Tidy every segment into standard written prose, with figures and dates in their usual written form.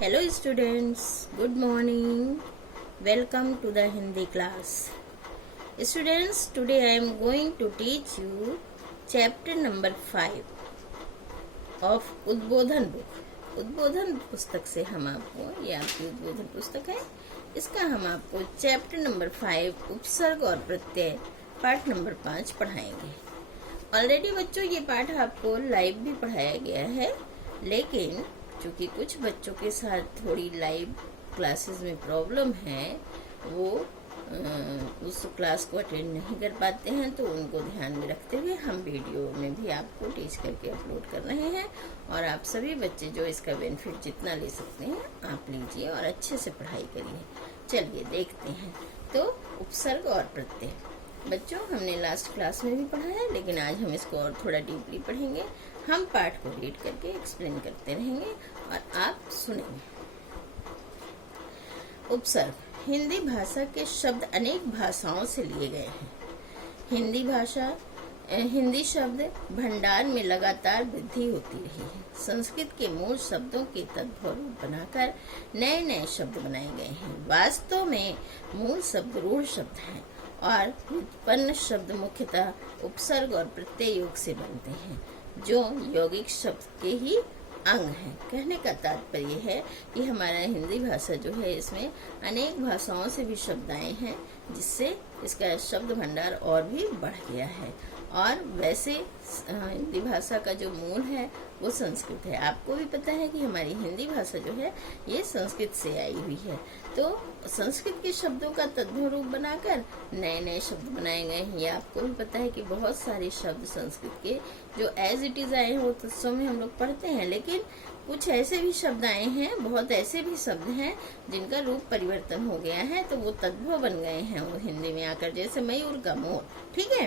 Hello students, good morning. Welcome to the Hindi class. Students, today I am going to teach you chapter number 5 of उद्बोधन book. उद्बोधन पुस्तक से हम आपको, ये आपकी उद्बोधन पुस्तक है, इसका हम आपको चैप्टर नंबर 5 उपसर्ग और प्रत्यय पाठ नंबर 5 पढ़ाएंगे. ऑलरेडी बच्चों ये पाठ आपको लाइव भी पढ़ाया गया है, लेकिन क्योंकि कुछ बच्चों के साथ थोड़ी लाइव क्लासेस में प्रॉब्लम है, वो उस क्लास को अटेंड नहीं कर पाते हैं, तो उनको ध्यान में रखते हुए हम वीडियो में भी आपको टीच करके अपलोड कर रहे हैं. और आप सभी बच्चे जो इसका बेनिफिट जितना ले सकते हैं आप लीजिए और अच्छे से पढ़ाई करिए. चलिए देखते हैं. तो उपसर्ग और प्रत्यय बच्चों हमने लास्ट क्लास में भी पढ़ा है, लेकिन आज हम इसको और थोड़ा डीपली पढ़ेंगे. हम पाठ को रीड करके एक्सप्लेन करते रहेंगे और आप सुनेंगे. उपसर्ग हिंदी भाषा के शब्द अनेक भाषाओं से लिए गए हैं. हिंदी शब्द भंडार में लगातार वृद्धि होती रही है. संस्कृत के मूल शब्दों के तद्भव रूप बनाकर नए नए शब्द बनाए गए हैं. वास्तव में मूल शब्द रूढ़ शब्द हैं और व्युत्पन्न शब्द मुख्यतः उपसर्ग और प्रत्यय योग से बनते हैं, जो यौगिक शब्द के ही अंग है. कहने का तात्पर्य है कि हमारा हिंदी भाषा जो है, इसमें अनेक भाषाओं से भी शब्द आए हैं, जिससे इसका शब्द भंडार और भी बढ़ गया है. और वैसे हिंदी भाषा का जो मूल है वो संस्कृत है. आपको भी पता है कि हमारी हिंदी भाषा जो है ये संस्कृत से आई हुई है. तो संस्कृत के शब्दों का तद्भव रूप बनाकर नए नए शब्द बनाए गए हैं. ये आपको भी पता है कि बहुत सारे शब्द संस्कृत के जो एज इट इज आए हैं वो तत्सम में हम लोग पढ़ते हैं, लेकिन कुछ ऐसे भी शब्द आए हैं, बहुत ऐसे भी शब्द हैं जिनका रूप परिवर्तन हो गया है, तो वो तद्भव बन गए हैं वो हिंदी में आकर. जैसे मयूर का मोर, ठीक है,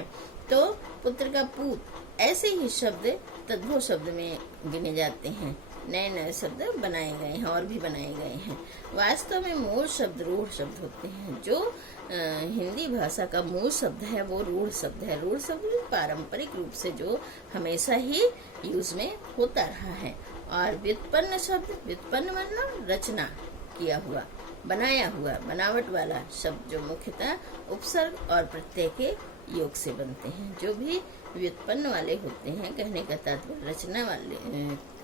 तो पुत्र का पूत, ऐसे ही शब्द तद्भव शब्द में गिने जाते हैं. नए नए शब्द बनाए गए हैं और भी बनाए गए हैं. वास्तव में मूल शब्द रूढ़ शब्द होते हैं. जो हिंदी भाषा का मूल शब्द है वो रूढ़ शब्द है. रूढ़ शब्द पारंपरिक रूप से जो हमेशा ही यूज में होता रहा है. और व्युत्पन्न शब्द, व्युत्पन्न मतलब रचना किया हुआ, बनाया हुआ, बनावट वाला शब्द जो मुख्यतः उपसर्ग और प्रत्यय के योग से बनते हैं. जो भी व्युत्पन्न वाले होते हैं, कहने का तात्पर्य रचना वाले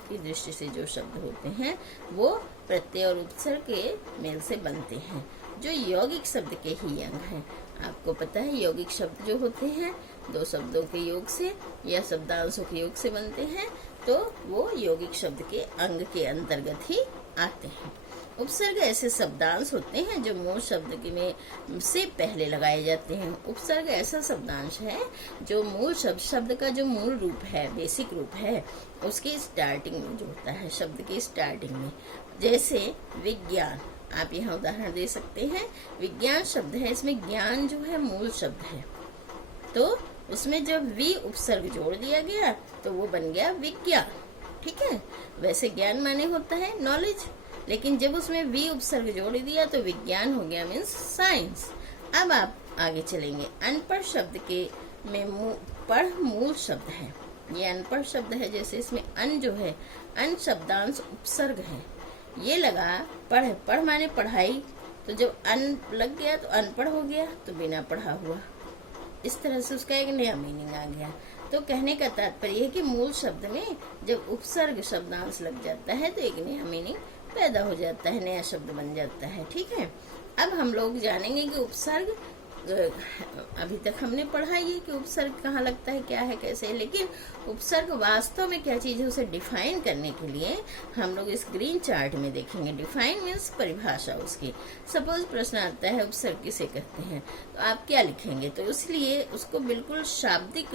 की दृष्टि से जो शब्द होते हैं वो प्रत्यय और उपसर्ग के मेल से बनते हैं, जो यौगिक शब्द के ही अंग हैं. आपको पता है यौगिक शब्द जो होते हैं दो शब्दों के योग से या शब्दांशों के योग से बनते हैं, तो वो यौगिक शब्द के अंग के अंतर्गत ही आते हैं. उपसर्ग ऐसे शब्दांश होते हैं जो मूल शब्द में से पहले लगाए जाते हैं. उपसर्ग ऐसा शब्दांश है जो मूल शब्द का जो मूल रूप है, बेसिक रूप है, उसके स्टार्टिंग में जुड़ता है, शब्द के स्टार्टिंग में. जैसे विज्ञान, आप यहाँ उदाहरण दे सकते हैं. विज्ञान शब्द है, इसमें ज्ञान जो है मूल शब्द है, तो उसमें जब वी उपसर्ग जोड़ दिया गया तो वो बन गया विज्ञान. ठीक है, वैसे ज्ञान माने होता है नॉलेज, लेकिन जब उसमें वी उपसर्ग जोड़ दिया तो विज्ञान हो गया, मीन्स साइंस. अब आप आगे चलेंगे. अनपढ़ शब्द के में पढ़ मूल शब्द है. ये अनपढ़ शब्द है. जैसे इसमें अन जो है, अन शब्दांश उपसर्ग है. ये लगा पढ़, पढ़ माने पढ़ाई, तो जब अन लग गया तो अनपढ़ हो गया, तो बिना पढ़ा हुआ. इस तरह से उसका एक नया मीनिंग आ गया. तो कहने का तात्पर्य है कि मूल शब्द में जब उपसर्ग शब्दांश लग जाता है तो एक नया मीनिंग पैदा हो जाता है, नया शब्द बन जाता है. ठीक है, अब हम लोग जानेंगे कि उपसर्ग, अभी तक हमने पढ़ा ये कि उपसर्ग कहाँ लगता है, क्या है, कैसे है, लेकिन उपसर्ग वास्तव में क्या चीज है उसे डिफाइन करने के लिए हम लोग इस ग्रीन चार्ट में देखेंगे. डिफाइन मीन्स परिभाषा उसकी. सपोज प्रश्न आता है उपसर्ग किसे कहते हैं, तो आप क्या लिखेंगे. तो इसलिए उसको बिल्कुल शाब्दिक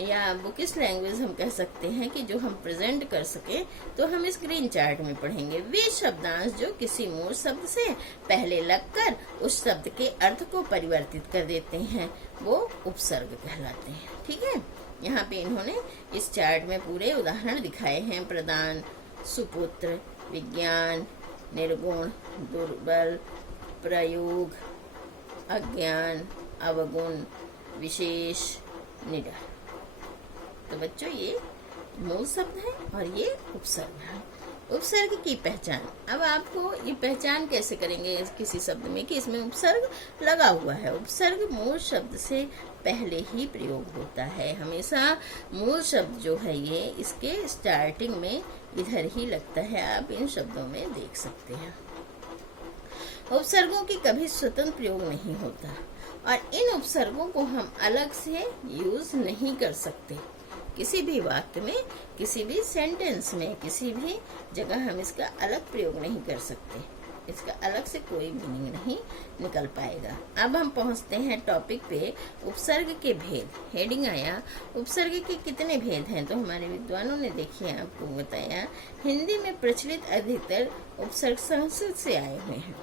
या बुकिश लैंग्वेज हम कह सकते हैं कि जो हम प्रेजेंट कर सके, तो हम इस ग्रीन चार्ट में पढ़ेंगे. वे शब्दांश जो किसी मूल शब्द से पहले लगकर उस शब्द के अर्थ को परिवर्तित कर देते हैं वो उपसर्ग कहलाते हैं. ठीक है, यहाँ पे इन्होंने इस चार्ट में पूरे उदाहरण दिखाए हैं. प्रदान, सुपुत्र, विज्ञान, निर्गुण, दुर्बल, प्रयोग, अज्ञान, अवगुण, विशेष, निडर. तो बच्चों ये मूल शब्द है और ये उपसर्ग है. उपसर्ग की पहचान। अब आपको ये पहचान कैसे करेंगे किसी शब्द में कि इसमें उपसर्ग लगा हुआ है। उपसर्ग मूल शब्द से पहले ही प्रयोग होता है। हमेशा मूल शब्द जो है ये इसके स्टार्टिंग में इधर ही लगता है। आप इन शब्दों में देख सकते हैं। उपसर्गों की कभी स्वतंत्र प्रयोग नहीं होता और इन उपसर्गों को हम अलग से यूज नहीं कर सकते। किसी भी वाक्य में, किसी भी सेंटेंस में, किसी भी जगह हम इसका अलग प्रयोग नहीं कर सकते। इसका अलग से कोई मीनिंग नहीं निकल पाएगा। अब हम पहुंचते हैं टॉपिक पे, उपसर्ग के भेद। हेडिंग आया उपसर्ग के कितने भेद हैं, तो हमारे विद्वानों ने देखिए आपको बताया। हिंदी में प्रचलित अधिकतर उपसर्ग संस्कृत से आए हुए हैं।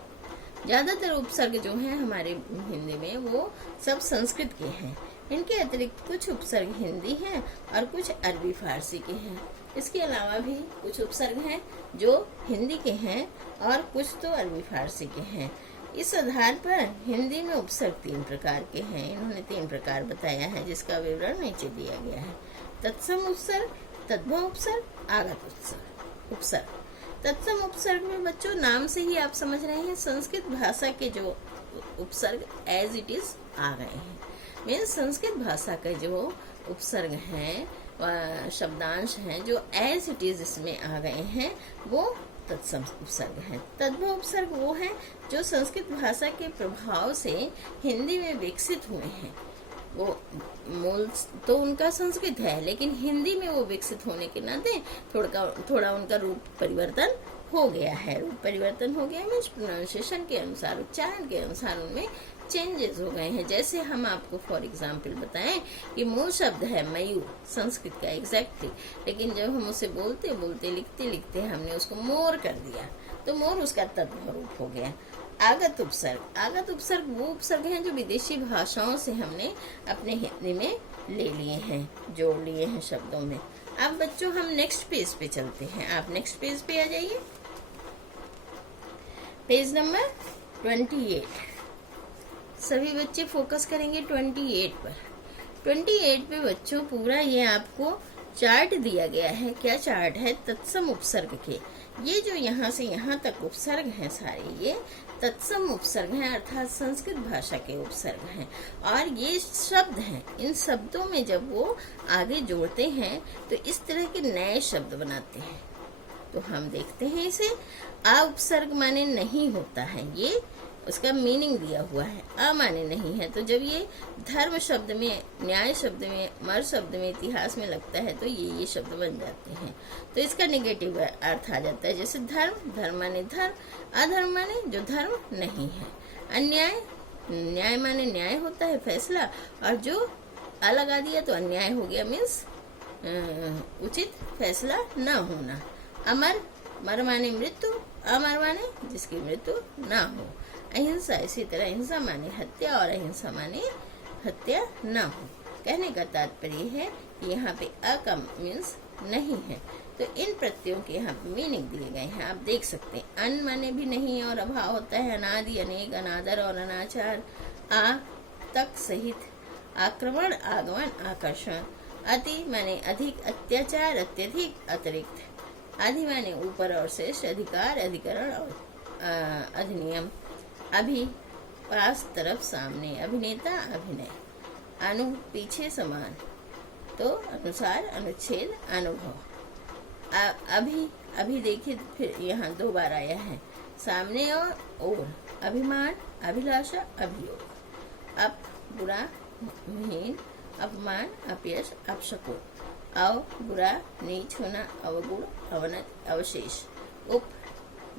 ज्यादातर उपसर्ग जो हैं हमारे हिंदी में वो सब संस्कृत के हैं। इनके अतिरिक्त कुछ उपसर्ग हिंदी हैं और कुछ अरबी फारसी के हैं। इसके अलावा भी कुछ उपसर्ग हैं जो हिंदी के हैं और कुछ तो अरबी फारसी के हैं। इस आधार पर हिंदी में उपसर्ग 3 प्रकार के हैं। इन्होंने 3 प्रकार बताया है जिसका विवरण नीचे दिया गया है। तत्सम उपसर्ग, तद्भव उपसर्ग, आगत उपसर्ग। तत्सम उपसर्ग में बच्चों नाम से ही आप समझ रहे हैं संस्कृत भाषा के जो उपसर्ग एज इट इज आ गए हैं। मीन्स संस्कृत भाषा के जो उपसर्ग हैं, शब्दांश हैं जो एज इट इज इसमें आ गए हैं, वो तत्सम उपसर्ग हैं। तद्भव उपसर्ग वो हैं जो संस्कृत भाषा के प्रभाव से हिंदी में विकसित हुए हैं। वो मूल तो उनका संस्कृत है, लेकिन हिंदी में वो विकसित होने के नाते थोड़ा उनका रूप परिवर्तन हो गया है। रूप परिवर्तन हो गया मीन्स प्रोनाउंसिएशन के अनुसार, उच्चारण के अनुसार उनमें चेंजेस हो गए हैं। जैसे हम आपको फॉर एग्जाम्पल बताएं कि मूल शब्द है मयूर संस्कृत का एग्जैक्टली, लेकिन जब हम उसे बोलते बोलते लिखते लिखते हमने उसको मोर कर दिया तो मोर उसका तद्भव रूप हो गया। आगत उपसर्ग, आगत उपसर्ग वो उपसर्ग हैं जो विदेशी भाषाओं से हमने अपने हिंदी में ले लिए हैं, जोड़ लिए हैं शब्दों में। अब बच्चों हम नेक्स्ट पेज पे चलते हैं। आप नेक्स्ट पेज पे आ जाइए, पेज नंबर 28। सभी बच्चे फोकस करेंगे 28 पर। 28 पे बच्चों पूरा ये आपको चार्ट दिया गया है। क्या चार्ट है? तत्सम उपसर्ग के। ये जो यहाँ से यहाँ तक उपसर्ग हैं सारे, ये तत्सम उपसर्ग हैं, अर्थात संस्कृत भाषा के उपसर्ग हैं। और ये शब्द हैं, इन शब्दों में जब वो आगे जोड़ते हैं तो इस तरह के नए शब्द बनाते हैं। तो हम देखते हैं इसे। आ उपसर्ग माने नहीं होता है, ये उसका मीनिंग दिया हुआ है। अ माने नहीं है, तो जब ये धर्म शब्द में, न्याय शब्द में, मर शब्द में, इतिहास में लगता है तो ये शब्द बन जाते हैं। तो इसका नेगेटिव अर्थ आ जाता है। जैसे धर्म, धर्म माने धर्म, अधर्म माने जो धर्म नहीं है। अन्याय, न्याय माने न्याय होता है फैसला, और जो अ लगा दिया तो अन्याय हो गया, मीन्स उचित फैसला न होना। अमर, मर माने मृत्यु, अमर माने जिसकी मृत्यु ना हो। अहिंसा, इसी तरह हिंसा माने हत्या और अहिंसा माने हत्या न हो। कहने का तात्पर्य है कि यहाँ पे अ का मीन्स नहीं है। तो इन प्रत्ययों के यहाँ पे मीनिंग दिए गए हैं, आप देख सकते हैं। अन माने भी नहीं और अभाव होता है, अनादि, अनेक, अनादर और अनाचार। आ तक सहित, आक्रमण, आगमन, आकर्षण। अति माने अधिक, अत्याचार, अत्यधिक, अतिरिक्त। आदि माने ऊपर और शेष, अधिकार, अधिकरण और अधिनियम। अभि पास, तरफ, सामने। अभिनेता, अभिनय। अनु पीछे, समान। तो अनुसार, अनुच्छेद, अनुभव। अभी, अभी देखिए फिर यहाँ 2 बार आया है, सामने और। अभिमान, अभिलाषा, अभियोग। अप बुरा, हीन, अपमान, अपयश, अपशकुन। अव बुरा, नीच होना, अवगुण, अवनत, अवशेष। उप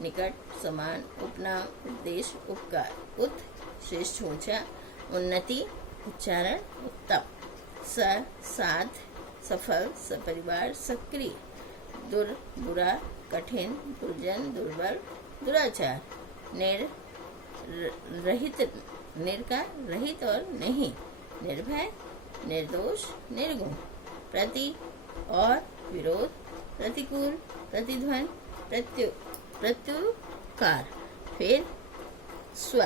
निकट, समान, उपनाम, उपदेश, उपकार। उत श्रेष्ठ, ऊंचा। उन्नति, उच्चारण, उत्तम। स साथ, सफल, सपरिवार, सक्रिय। दुर बुरा, कठिन, दुर्जन, दुर्बल, दुराचार। निर रहित, निर का रहित और नहीं। निर्भय, निर्दोष, निर्गुण। प्रति और विरोध, प्रतिकूल, प्रतिध्वन, प्रत्युकार। फिर स्व।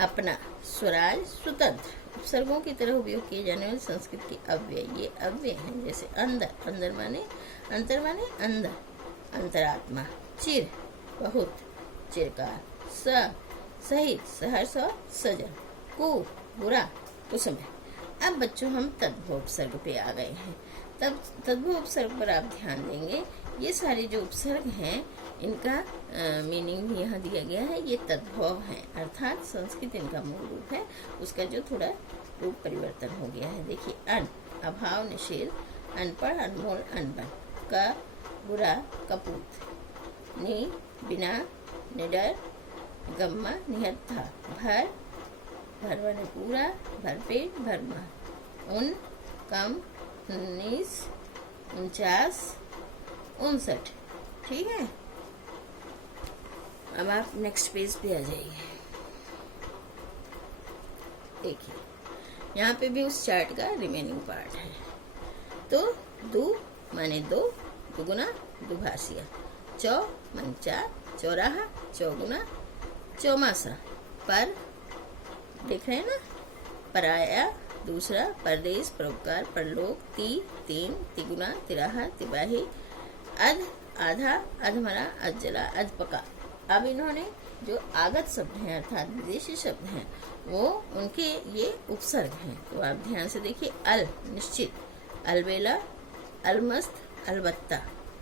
अपना, स्वराज, स्वतंत्र। उपसर्गों की तरह उपयोग किए जाने वाले संस्कृत के अव्यय, ये अव्यय हैं। जैसे अंदर, अंदर माने अंतर माने अंदर, अंतरात्मा। चिर, बहुत, चिरकाल। सहित, सहर्ष और सजन। कु, बुरा, कुसुम। अब बच्चों हम तद्भव उपसर्ग पे आ गए हैं। तब तद्भव उपसर्ग पर आप ध्यान देंगे। ये सारे जो उपसर्ग हैं इनका मीनिंग भी यहाँ दिया गया है। ये तद्भव है, अर्थात संस्कृत इनका मूल रूप है, उसका जो थोड़ा रूप परिवर्तन हो गया है। देखिए, अन, अभाव, निषेध, अनपढ़, अनमोल, अनबन। क, बुरा, कपूत। नि, बिना, निडर, गम्मा, निहत्था। भर, भरवन पूरा, भरपेट, भरमा। उन, कम, 19, 49, 59। ठीक है, अब आप नेक्स्ट पेज पे आ जाइए। देखिए, यहाँ पे भी उस चार्ट का रिमेनिंग पार्ट है। तो दु माने दो, दुगुना, दुभाषिया। चौ माने चार, चौराहा, चौगुना, चौमासा। पर, देख रहे हैं ना, पराया, दूसरा, परदेश, परोपकार, परलोक। तीन, तिगुना, तिराहा, तिबाही। अध, आधा, अधमरा, अधजला, अधपका। अब इन्होंने जो आगत शब्द हैं अर्थात विदेशी शब्द हैं वो उनके ये उपसर्ग हैं। तो आप ध्यान से देखिए। अल, निश्चित, अलबेला, अलमस्त, अलबत्ता।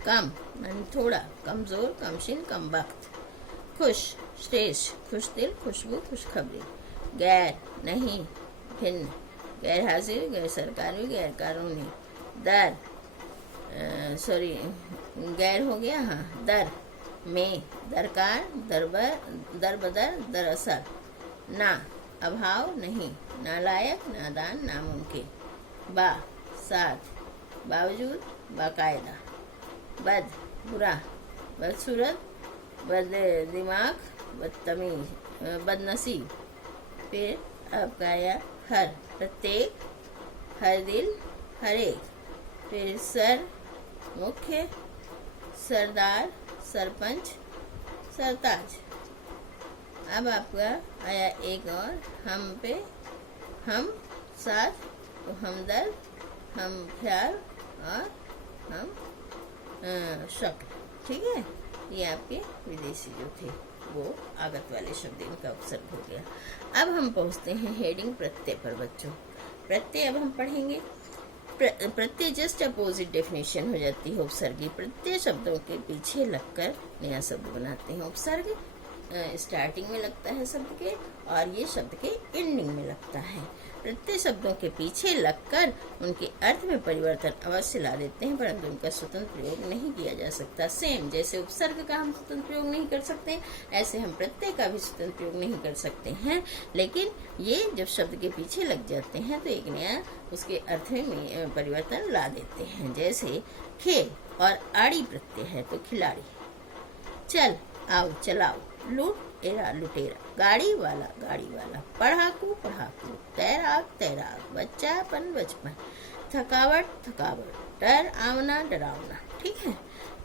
कम माने थोड़ा, कमजोर, कमशिन, कम वक्त। खुश, श्रेष्ठ, खुश दिल, खुशबू, खुशखबरी। गैर, नहीं, भिन्न, गैर हाजिर, गैर सरकारी, गैर कानूनी। दर, सॉरी गैर हो गया, हाँ। दर में, दरकार, दरबर, दरबदर, दरअसल। ना, अभाव, नहीं, नालायक, नादान, नामुमकिन। बा, साथ, बावजूद, बाकायदा। बद, बुरा, बदसूरत, बद दिमाग, बदतमीज, बदनसीब। फिर आपका आया हर, प्रत्येक, हर दिल, हर एक। फिर सर, मुख्य, सरदार, सरपंच, सरताज। अब आपका आया एक और, हम पे, हम साथ, तो हमदर्द, हम ख्याल और हम शक्ल। ठीक है, ये आपके विदेशी जो थे वो आगत वाले शब्द इनका उपसर्ग हो गया। अब हम पहुंचते हैं हेडिंग प्रत्यय पर बच्चों। प्रत्यय अब हम पढ़ेंगे। प्रत्यय जस्ट अपोजिट डेफिनेशन हो जाती है उपसर्ग की। प्रत्यय शब्दों के पीछे लगकर नया शब्द बनाते हैं। उपसर्ग स्टार्टिंग में लगता है शब्द के और ये शब्द के एंडिंग में लगता है। प्रत्यय शब्दों के पीछे लगकर उनके अर्थ में परिवर्तन अवश्य ला देते हैं, परंतु उनका स्वतंत्र प्रयोग नहीं किया जा सकता। सेम जैसे उपसर्ग का हम स्वतंत्र प्रयोग नहीं कर सकते, ऐसे हम प्रत्यय का भी स्वतंत्र प्रयोग नहीं कर सकते हैं। लेकिन ये जब शब्द के पीछे लग जाते हैं तो एक नया उसके अर्थ में परिवर्तन ला देते हैं। जैसे खेल और आड़ी प्रत्यय है तो खिलाड़ी। चल, आओ, चलाओ। लूट, एरा, लुटेरा। गाड़ी वाला, गाड़ी वाला। पढ़ाकू, पढ़ाकू। तैराक, तैराक। बच्चापन, बचपन। थकावट, थकावट। डर, आवना, डरावना। ठीक है,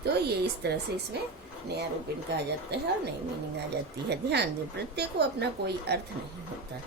तो ये इस तरह से इसमें नया रूप इनका आ जाता है और नई मीनिंग आ जाती है। ध्यान दें, प्रत्यय को अपना कोई अर्थ नहीं होता।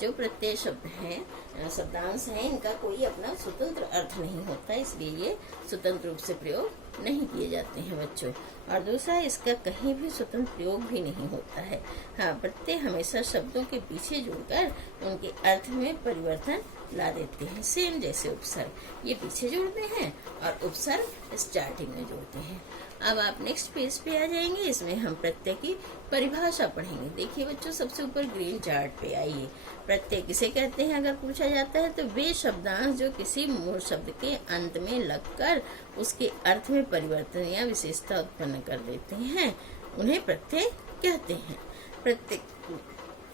जो प्रत्यय शब्द हैं, शब्दांश हैं, इनका कोई अपना स्वतंत्र अर्थ नहीं होता, इसलिए ये स्वतंत्र रूप से प्रयोग नहीं किए जाते हैं बच्चों। और दूसरा, इसका कहीं भी स्वतंत्र प्रयोग भी नहीं होता है। हाँ, प्रत्यय हमेशा शब्दों के पीछे जुड़कर उनके अर्थ में परिवर्तन ला देते हैं। सेम जैसे उपसर्ग, ये पीछे जोड़ते हैं और उपसर्ग स्टार्टिंग में जोड़ते हैं। अब आप नेक्स्ट पेज पे आ जाएंगे, इसमें हम प्रत्यय की परिभाषा पढ़ेंगे। देखिए बच्चों, सबसे ऊपर ग्रीन चार्ट पे आइए। प्रत्यय किसे कहते हैं अगर पूछा जाता है तो वे शब्दांश जो किसी मूल शब्द के अंत में लगकर उसके अर्थ में परिवर्तन या विशेषता उत्पन्न कर देते हैं, उन्हें प्रत्यय कहते हैं। प्रत्यय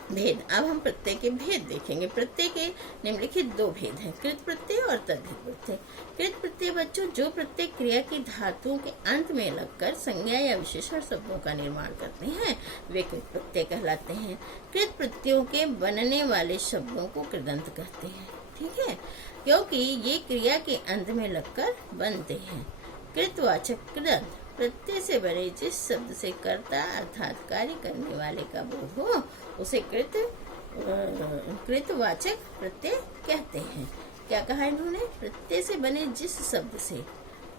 भेद, अब हम प्रत्यय के भेद देखेंगे। प्रत्यय के निम्नलिखित दो भेद हैं, कृत प्रत्यय और तद्धित प्रत्यय। कृत प्रत्यय बच्चों जो प्रत्यय क्रिया की धातुओं के अंत में लगकर संज्ञा या विशेषण शब्दों का निर्माण करते हैं वे कृत प्रत्यय कहलाते हैं। कृत प्रत्ययों के बनने वाले शब्दों को कृदंत कहते हैं। ठीक है, क्योंकि ये क्रिया के अंत में लगकर बनते हैं। कृतवाचक कृदंत, प्रत्यय से बने जिस शब्द से कर्ता अर्थात कार्य करने वाले का बोध हो उसे कृत कृतवाचक प्रत्यय कहते हैं। क्या कहा इन्होंने? प्रत्यय से बने जिस शब्द से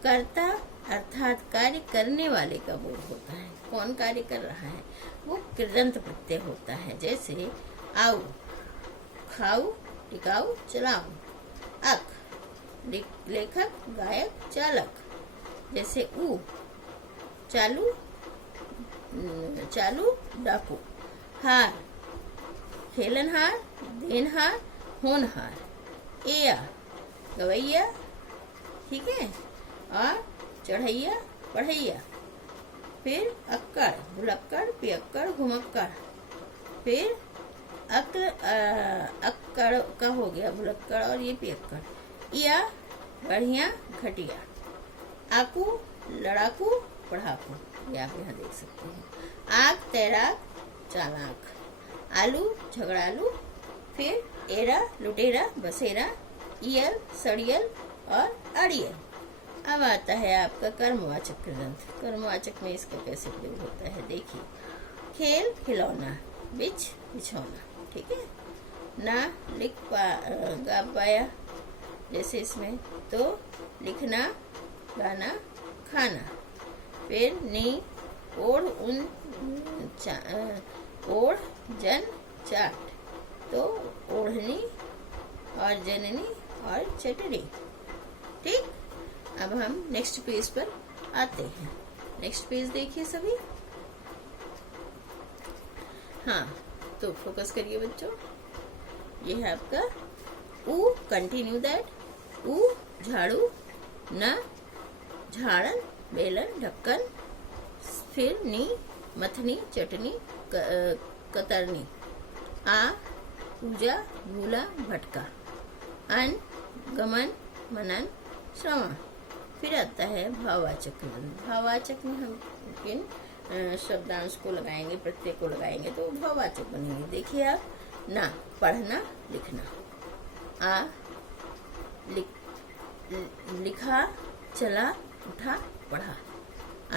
कर्ता अर्थात कार्य करने वाले का बोध होता है। कौन कार्य कर रहा है? वो कृदंत प्रत्यय होता है। जैसे आओ, खाऊ, टिकाऊ, चलाऊ। अक, लेखक, गायक, चालक। जैसे ऊ, चालू, चालू, डाकू। हार, खेलनहार, देनहार, होनहार। एया, गवैया, ठीक है, और चढ़ैया, पढ़ैया। फिर अक्कड़, भुलक्कड़, पियक्कड़, घुमक्कड़। फिर अक्कड़ का हो गया भुलक्कड़ और ये पियक्कड़। इया, बढ़िया, घटिया। आकू, लड़ाकू, पढ़ाकू। ये आप यहाँ देख सकते हैं। आग, तैराक, चालाक। आलू, झगड़ालू। फिर एरा, लुटेरा, बसेरा। ईयल, सड़ियल और अड़ियल। अब आता है आपका कर्मवाचक कृदंत। कर्मवाचक में इसका कैसे प्रयोग होता है देखिए। खेल, खिलौना। बिछ, बिछौना, ठीक है। ना गा पाया, जैसे इसमें, तो लिखना, गाना, खाना। फिर नी, ओढ़, उन, ओढ़, जन, चाट। तो ओढ़नी और जननी और चटनी, ठीक। अब हम नेक्स्ट पेज पर आते हैं। नेक्स्ट पेज देखिए सभी। हाँ, तो फोकस करिए बच्चों। ये है आपका ऊ, कंटिन्यू दैट। ऊ, झाड़ू। न, झाड़न, बेलन, ढक्कन। फिर नी, मथनी, चटनी, कतरनी। आ, पूजा, भूला, भटका। अन, गमन, मनन, श्रवण। फिर आता है भाववाचक कृदंत। भाववाचक में हम किन शब्दांश को लगाएंगे, प्रत्यय को लगाएंगे तो भाववाचक बनेंगे। देखिए आप, ना, पढ़ना, लिखना। आ, लिखा, चला, उठा, पढ़ा।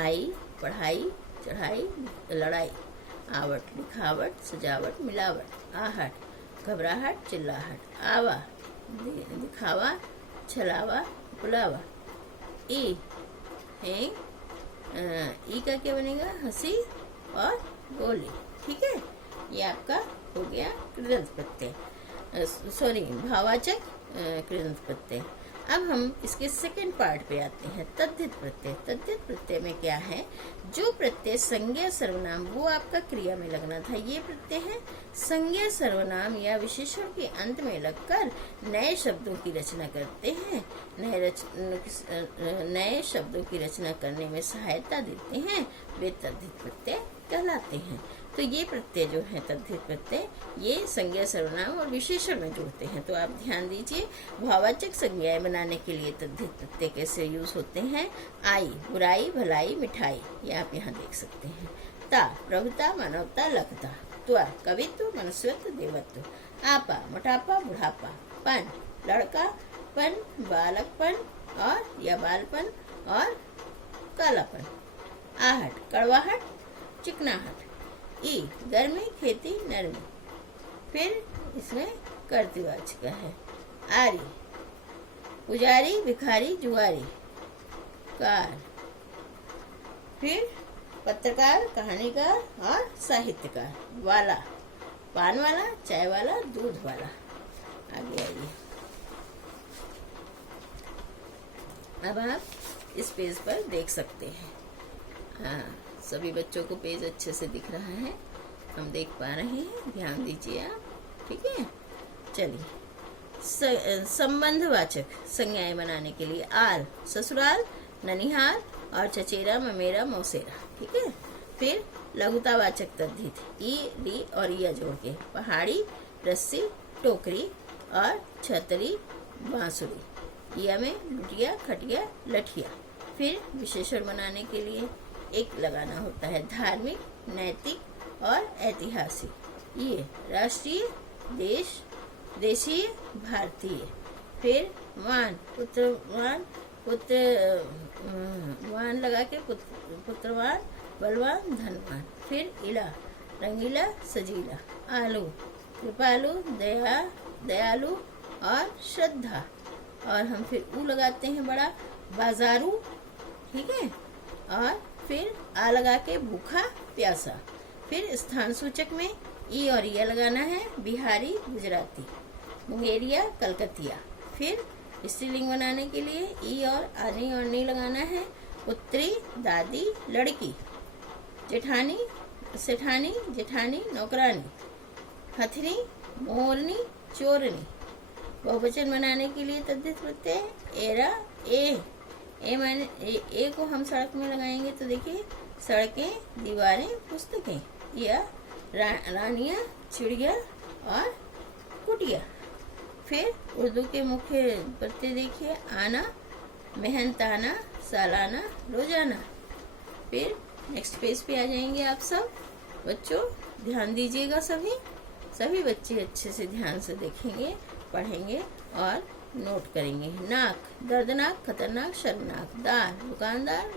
आई, पढ़ाई, चढ़ाई, लड़ाई। आवट, लिखावट, सजावट, मिलावट। आहट, घबराहट, चिल्लाहट। आवा, दिखावा, छलावा, बुलावा। ई है, ई का क्या बनेगा? हंसी और बोली, ठीक है। ये आपका हो गया कृदंत प्रत्यय, सॉरी भाववाचक कृदंत प्रत्यय। अब हम इसके सेकंड पार्ट पे आते हैं, तद्धित प्रत्यय। तद्धित प्रत्यय में क्या है? जो प्रत्यय संज्ञा सर्वनाम, वो आपका क्रिया में लगना था, ये प्रत्यय है। संज्ञा सर्वनाम या विशेषण के अंत में लगकर नए शब्दों की रचना करते हैं, नए शब्दों की रचना करने में सहायता देते हैं, वे तद्धित प्रत्यय कहलाते हैं। तो ये प्रत्यय जो है तद्धित प्रत्यय, ये संज्ञा सर्वनाम और विशेषण में जुड़ते हैं। तो आप ध्यान दीजिए, भाववाचक संज्ञाएं बनाने के लिए तद्धित प्रत्यय कैसे यूज होते हैं। आई, बुराई, भलाई, मिठाई, ये आप यहाँ देख सकते हैं। ता, प्रभुता, मानवता, लघुता। त्वा, कवित्व, मनुष्यत्व, देवत्व। आपा, मोटापा, बुढ़ापा। पन, लड़कापन, बालकपन और या बालपन और कालापन। आहट, कड़वाहट, चिकनाहट। ई, गर्मी, खेती, नरमी। फिर इसमें कर्तृवाचक है। आरी, पुजारी, भिखारी, जुआरी। कार, फिर पत्रकार, कहानीकार और साहित्यकार। वाला, पान वाला, चाय वाला, दूध वाला। आगे आइए। अब आप इस पेज पर देख सकते हैं। हाँ, सभी बच्चों को पेज अच्छे से दिख रहा है, हम देख पा रहे हैं, ध्यान दीजिए आप, ठीक है। चलिए, संबंधवाचक संज्ञाएं बनाने के लिए आल, ससुराल, ननिहाल और चचेरा, ममेरा, मौसेरा, ठीक है। फिर लघुतावाचक तद्धित, ई, री और या जोड़ के। पहाड़ी, रस्सी, टोकरी और छतरी, बांसुरी। या में लुटिया, खटिया, लठिया। फिर विशेषण बनाने के लिए एक लगाना होता है, धार्मिक, नैतिक और ऐतिहासिक। ये राष्ट्रीय, देशीय, भारतीय। फिर वान, पुत्रवान, वान लगा के पुत्रवान, बलवान, धनवान। फिर इला, रंगीला, सजीला। आलू, कृपालु, दयालु और श्रद्धा। और हम फिर ऊ लगाते हैं बड़ा, बाजारू, ठीक है। और फिर आ लगा के भूखा प्यासा। फिर स्थान सूचक में ई और या लगाना है, बिहारी गुजराती, मुंगेरिया कलकतिया। फिर स्त्रीलिंग बनाने के लिए ई और आनी और नी लगाना है, पुत्री, दादी, लड़की, जेठानी, सेठानी, जेठानी, नौकरानी, हथनी, मोरनी, चोरनी। बहुवचन बनाने के लिए तद्धित प्रत्यय एरा, ए माने ए को हम सड़क में लगाएंगे तो देखिए सड़कें, दीवारें, पुस्तकें, या रानियां, चिड़िया और कुटिया। फिर उर्दू के मुख्य प्रत्यय देखिए, आना, मेहनताना, सालाना, रोजाना। फिर नेक्स्ट पेज पे आ जाएंगे आप सब बच्चों, ध्यान दीजिएगा। सभी बच्चे अच्छे से ध्यान से देखेंगे, पढ़ेंगे और नोट करेंगे। नाक, दर्दनाक, खतरनाक, शर्मनाक। दार, दुकानदार,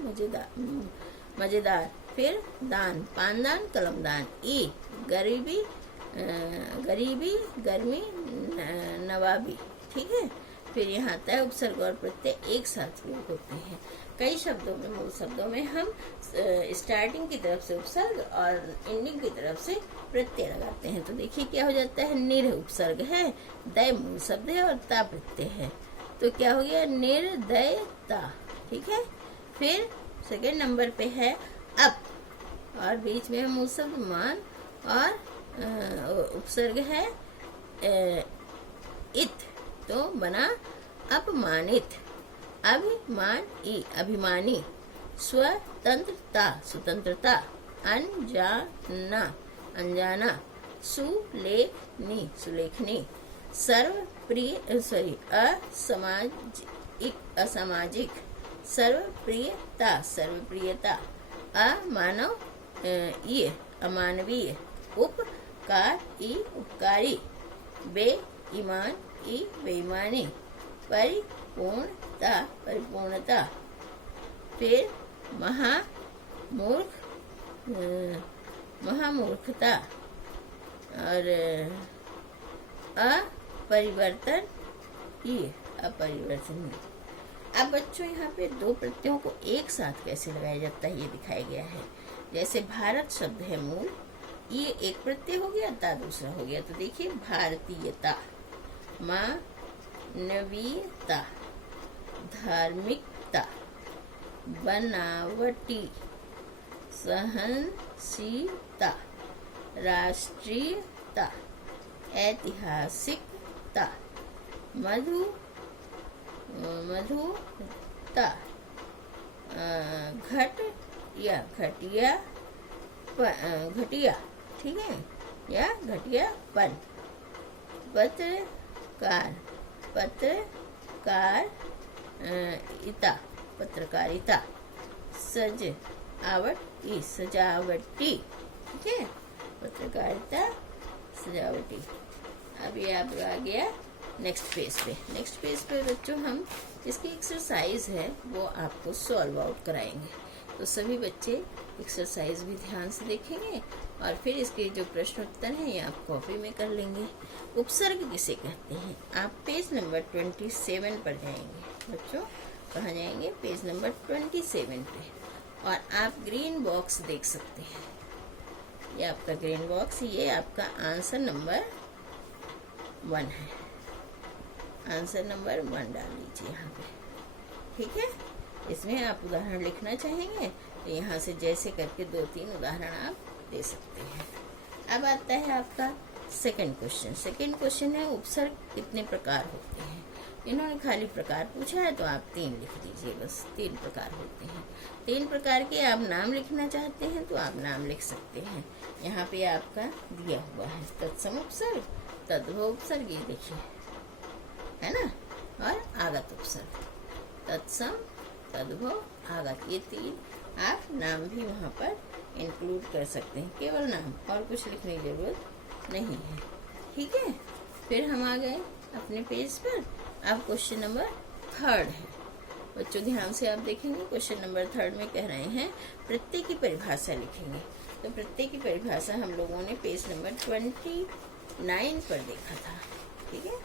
मजेदार। फिर दान, पानदान, कलमदान। ई, गरीबी, गर्मी, नवाबी, ठीक है। फिर यहाँ तय उपसर्ग और प्रत्यय एक साथ प्रयोग होते हैं। कई शब्दों में, मूल शब्दों में हम स्टार्टिंग की तरफ से उपसर्ग और एंडिंग की तरफ से प्रत्यय लगाते हैं। तो देखिए क्या हो जाता है, निर उपसर्ग है, दय मूल शब्द है और ता प्रत्यय है। तो क्या हो गया, निर्दयता, ठीक है। फिर सेकेंड नंबर पे है अप, और बीच में मूल शब्द मान और उपसर्ग है इत, तो बना अपमानित। अभिमानी, अभिमानी। स्वतंत्रता, स्वतंत्रता। अनजाना, अनजाना। सुलेखनी, सुलेखनी। सर्वप्रिय, असामाजिक। सर्वप्रियता, सर्वप्रियता। अमानव, ये अमानवीय। उपकारी, उपकारी। बेईमान, ई बेईमानी। परिपूर्णता, परिपूर्णता। फिर महामूर्ख, महामूर्खता। और अपरिवर्तन, ये अपरिवर्तन। अब बच्चों यहाँ पे दो प्रत्ययों को एक साथ कैसे लगाया जाता है ये दिखाया गया है। जैसे भारत शब्द है मूल, ये एक प्रत्यय हो गया, ता दूसरा हो गया। तो देखिए भारतीयता, मानवीयता, धार्मिकता, बनावटी, सहनशीलता, राष्ट्रीयता, ऐतिहासिकता, मधुता, घटिया, ठीक है, या घटियापन। पत्रकारिता। सजावटी, ठीक है, पत्रकारिता, सजावटी। अब ये आप आ गया नेक्स्ट पेज पे। नेक्स्ट पेज पे बच्चों हम इसकी एक्सरसाइज है वो आपको सॉल्व आउट कराएंगे। तो सभी बच्चे एक्सरसाइज भी ध्यान से देखेंगे और फिर इसके जो प्रश्न उत्तर हैं ये आप कॉपी में कर लेंगे। उपसर्ग किसे कहते हैं, आप पेज नंबर 27 पर जाएंगे बच्चों। कहाँ जाएंगे, पेज नंबर 27 पे। और आप ग्रीन बॉक्स देख सकते हैं, ये आपका ग्रीन बॉक्स, ये आपका आंसर नंबर 1 है। आंसर नंबर 1 डाल लीजिए यहाँ पे, ठीक है। इसमें आप उदाहरण लिखना चाहेंगे तो यहाँ से जैसे करके 2-3 उदाहरण आप दे सकते हैं। अब आता है आपका सेकंड क्वेश्चन। सेकंड क्वेश्चन है उपसर्ग कितने प्रकार होते हैं। इन्होंने खाली प्रकार पूछा है तो आप 3 लिख दीजिए, बस 3 प्रकार होते हैं। 3 प्रकार के आप नाम लिखना चाहते हैं तो आप नाम लिख सकते हैं। यहाँ पे आपका दिया हुआ है तत्सम उपसर्ग, तद्भव उपसर्ग, ये देखिए है ना, और आगत उपसर्ग। तत्सम, तद्भव, आगत, ये 3 आप नाम भी वहाँ पर इंक्लूड कर सकते हैं, केवल नाम, और कुछ लिखने की जरूरत नहीं है, ठीक है। फिर हम आ गए अपने पेज पर। अब क्वेश्चन नंबर 3 है बच्चों, ध्यान से आप देखेंगे। क्वेश्चन नंबर 3 में कह रहे हैं प्रत्यय की परिभाषा लिखेंगे। तो प्रत्यय की परिभाषा हम लोगों ने पेज नंबर 9 पर देखा था। ठीक है,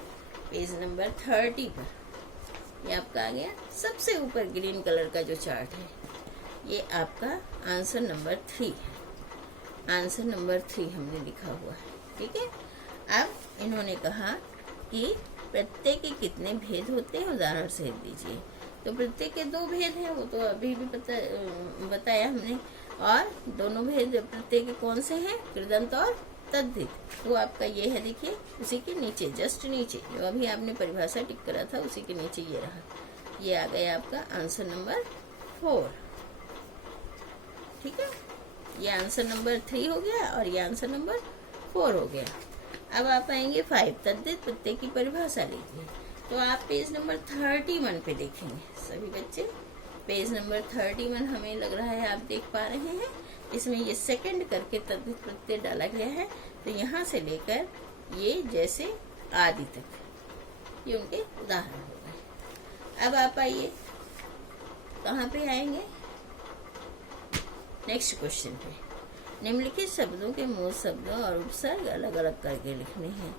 पेज नंबर 30 पर ये आपका आ गया। सबसे ऊपर ग्रीन कलर का जो चार्ट है ये आपका आंसर नंबर 3 है। आंसर नंबर 3 हमने लिखा हुआ है। ठीक है, अब इन्होंने कहा कि प्रत्यय के कितने भेद होते हैं, उदाहरण से दीजिए। तो प्रत्यय के 2 भेद हैं, वो तो अभी भी बताया हमने। और दोनों भेद प्रत्यय के कौन से हैं, कृदंत और तद्धित। तो आपका ये है, देखिए उसी के नीचे, जस्ट नीचे जो अभी आपने परिभाषा टिक करा था उसी के नीचे ये रहा। ये आ गया आपका आंसर नंबर 4। ठीक है, ये आंसर नंबर 3 हो गया और ये आंसर नंबर 4 हो गया। अब आप आएंगे 5, तद्धित प्रत्यय की परिभाषा लीजिए। तो आप पेज नंबर 31 पे देखेंगे सभी बच्चे। पेज नंबर 31 हमें लग रहा है आप देख पा रहे हैं। इसमें ये सेकंड करके तद्धित प्रत्यय डाला गया है। तो यहाँ से लेकर ये जैसे आदि तक ये उनके उदाहरण हो गए। अब आप आइए कहाँ पे आएंगे, नेक्स्ट क्वेश्चन पे। निम्नलिखित शब्दों के मूल शब्दों और उपसर्ग अलग अलग करके लिखने हैं।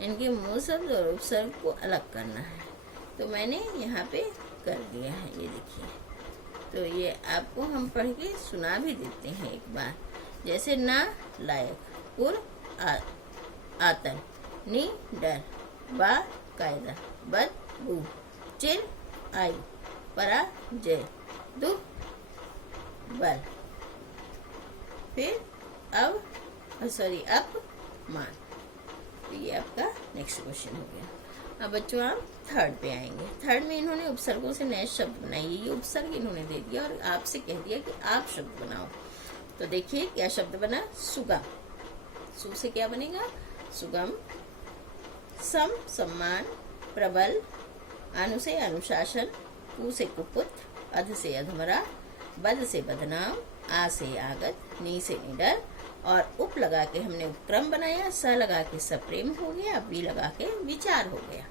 इनके मूल शब्द और उपसर्ग को अलग करना है। तो मैंने यहाँ पे कर दिया है, ये देखिए। तो ये आपको हम पढ़ के सुना भी देते हैं एक बार। जैसे ना लायक, पुर आतन, नी डर, बा कायदा, बद बू, चिर आयु, परा जय, दु बल, फिर अपमान। तो ये आपका नेक्स्ट क्वेश्चन हो गया। अब बच्चों आप थर्ड पे आएंगे। थर्ड में इन्होंने उपसर्गों से नए शब्द बनाए। ये उपसर्ग इन्होंने दे दिया और आपसे कह दिया कि आप शब्द बनाओ। तो देखिए क्या शब्द बना, सुगम। सु से क्या बनेगा, सुगम। सम सम्मान, प्रबल। अनु से अनुशासन, कु से कुपुत, अध से अधमरा, बद से बदनाम, आ से आगत, नी से निडर। और उप लगा के हमने उपक्रम बनाया, स लगा के सप्रेम हो गया, वी लगा के विचार हो गया।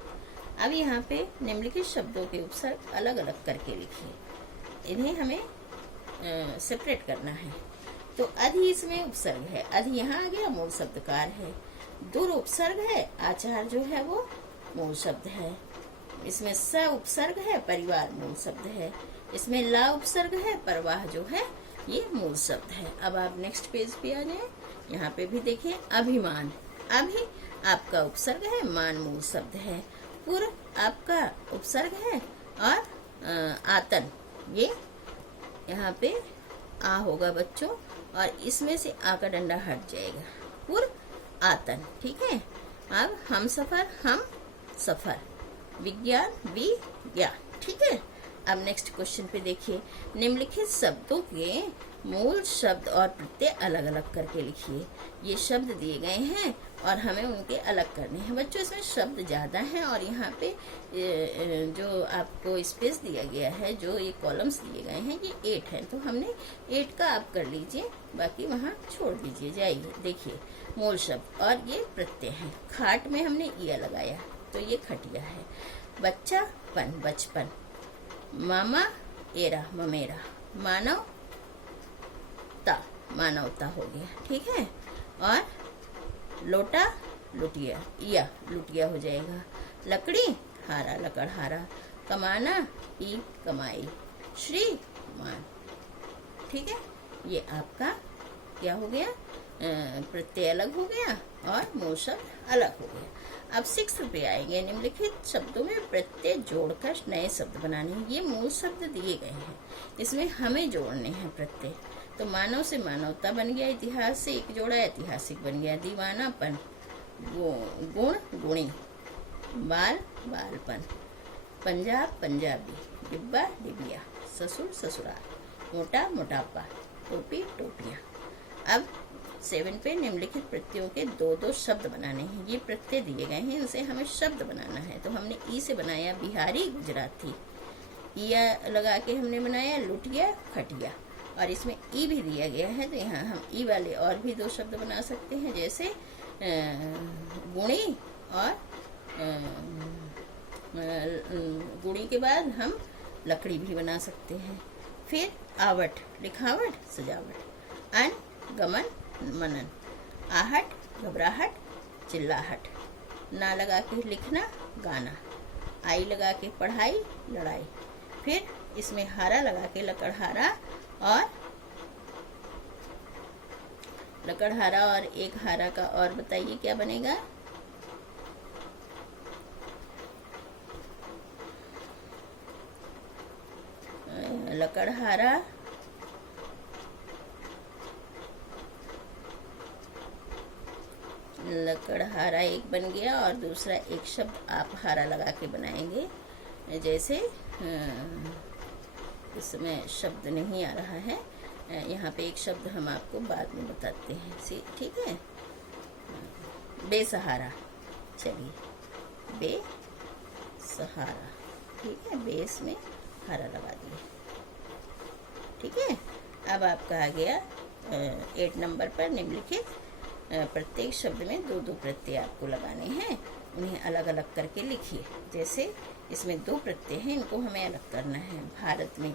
अब यहाँ पे निम्नलिखित शब्दों के उपसर्ग अलग अलग करके लिखिए। इन्हें हमें सेपरेट करना है। तो अधि इसमें उपसर्ग है, अधि यहाँ आ गया, मूल शब्दकार है। दुर उपसर्ग है, आचार जो है वो मूल शब्द है। इसमें स उपसर्ग है, परिवार मूल शब्द है। इसमें ला उपसर्ग है, परवाह जो है ये मूल शब्द है। अब आप नेक्स्ट पेज पे आ जाए। यहाँ पे भी देखिए, अभिमान। अभि आपका उपसर्ग है, मान मूल शब्द है। पुर आपका उपसर्ग है और आतन ये यहाँ पे आ होगा बच्चों, और इसमें से आ का डंडा हट जाएगा, पुर आतन। ठीक है, अब हम सफर, हम सफर, विज्ञान, विज्ञान। ठीक है, अब नेक्स्ट क्वेश्चन पे देखिए। निम्नलिखित शब्दों के मूल शब्द और प्रत्यय अलग अलग करके लिखिए। ये शब्द दिए गए हैं और हमें उनके अलग करने हैं। बच्चों इसमें शब्द ज़्यादा हैं और यहाँ पे जो आपको स्पेस दिया गया है, जो ये कॉलम्स दिए गए हैं, ये 8 हैं। तो हमने 8 का आप कर लीजिए, बाकी वहाँ छोड़ दीजिए। जाइए देखिए, मूल शब्द और ये प्रत्यय हैं। खाट में हमने ईया लगाया तो ये खटिया है। बच्चा पन, बचपन। मामा एरा, ममेरा। मानव ता, मानवता हो गया। ठीक है, और लोटा लुटिया, या लुटिया हो जाएगा। लकड़ी हारा, लकड़हारा। कमाना ई कमाई, श्री मान। ठीक है, ये आपका क्या हो गया, प्रत्यय अलग हो गया और मूल शब्द अलग हो गया। अब 6 पे आएंगे। निम्नलिखित शब्दों में प्रत्यय जोड़कर नए शब्द बनाने हैं। ये मूल शब्द दिए गए हैं, इसमें हमें जोड़ने हैं प्रत्यय। तो मानव से मानवता बन गया, इतिहास से एक जोड़ा ऐतिहासिक बन गया। दीवानापन, गुण गुणी। बाल बालपन। पंजाब पंजाबी। डिब्बा डिबिया। ससुर ससुराल। मोटा मोटापा। टोपी टोपियाँ। अब 7 पे निम्नलिखित प्रत्ययों के 2-2 शब्द बनाने हैं। ये प्रत्यय दिए गए हैं, इनसे हमें शब्द बनाना है। तो हमने ई से बनाया बिहारी गुजराती। ईया लगा के हमने बनाया लुटिया खटिया, और इसमें ई भी दिया गया है। तो यहाँ हम ई वाले और भी 2 शब्द बना सकते हैं, जैसे गुणी, और गुणी के बाद हम लकड़ी भी बना सकते हैं। फिर आवट, लिखावट, सजावट। अन, गमन, मनन। आहट, घबराहट, चिल्लाहट। ना लगा के लिखना गाना। आई लगा के पढ़ाई लड़ाई। फिर इसमें हारा लगा के लकड़हारा और एक हारा का और बताइए क्या बनेगा। लकड़हारा एक बन गया और दूसरा एक शब्द आप हारा लगा के बनाएंगे। जैसे इसमें शब्द नहीं आ रहा है, यहाँ पे एक शब्द हम आपको बाद में बताते हैं, ठीक है। बेसहारा, चलिए बेसहारा, ठीक है, बेस में हारा लगा दिए, ठीक है। अब आपका आ गया 8 नंबर पर निम्नलिखित प्रत्येक शब्द में 2-2 प्रत्यय आपको लगाने हैं, उन्हें अलग अलग करके लिखिए। जैसे इसमें 2 प्रत्यय हैं, इनको हमें अलग करना है। भारत में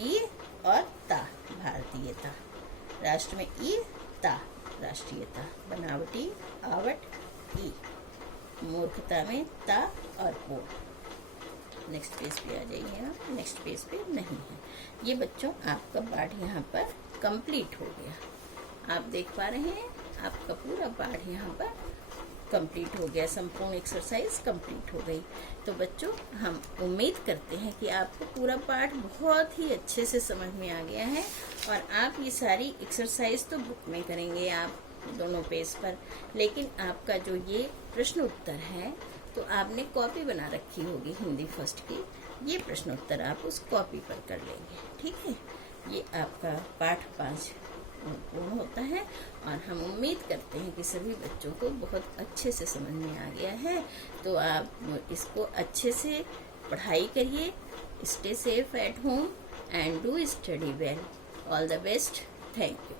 ई और ता, भारतीयता। राष्ट्र में ई ता, राष्ट्रीयता। बनावटी आवट ई। मूर्खता में ता और पो। नेक्स्ट पेज पे आ जाइए आप, नेक्स्ट पेज पे नहीं है। ये बच्चों आपका पाठ यहाँ पर कंप्लीट हो गया। आप देख पा रहे हैं आपका पूरा पाठ यहाँ पर कंप्लीट हो गया, संपूर्ण एक्सरसाइज कंप्लीट हो गई। तो बच्चों हम उम्मीद करते हैं कि आपको पूरा पाठ बहुत ही अच्छे से समझ में आ गया है और आप ये सारी एक्सरसाइज तो बुक में करेंगे आप दोनों पेज पर, लेकिन आपका जो ये प्रश्न उत्तर है तो आपने कॉपी बना रखी होगी हिंदी फर्स्ट की, ये प्रश्न उत्तर आप उस कॉपी पर कर लेंगे, ठीक है। ये आपका पाठ 5 पूर्ण होता है और हम उम्मीद करते हैं कि सभी बच्चों को बहुत अच्छे से समझ में आ गया है। तो आप इसको अच्छे से पढ़ाई करिए। Stay safe at home and do study well. All the best. Thank you.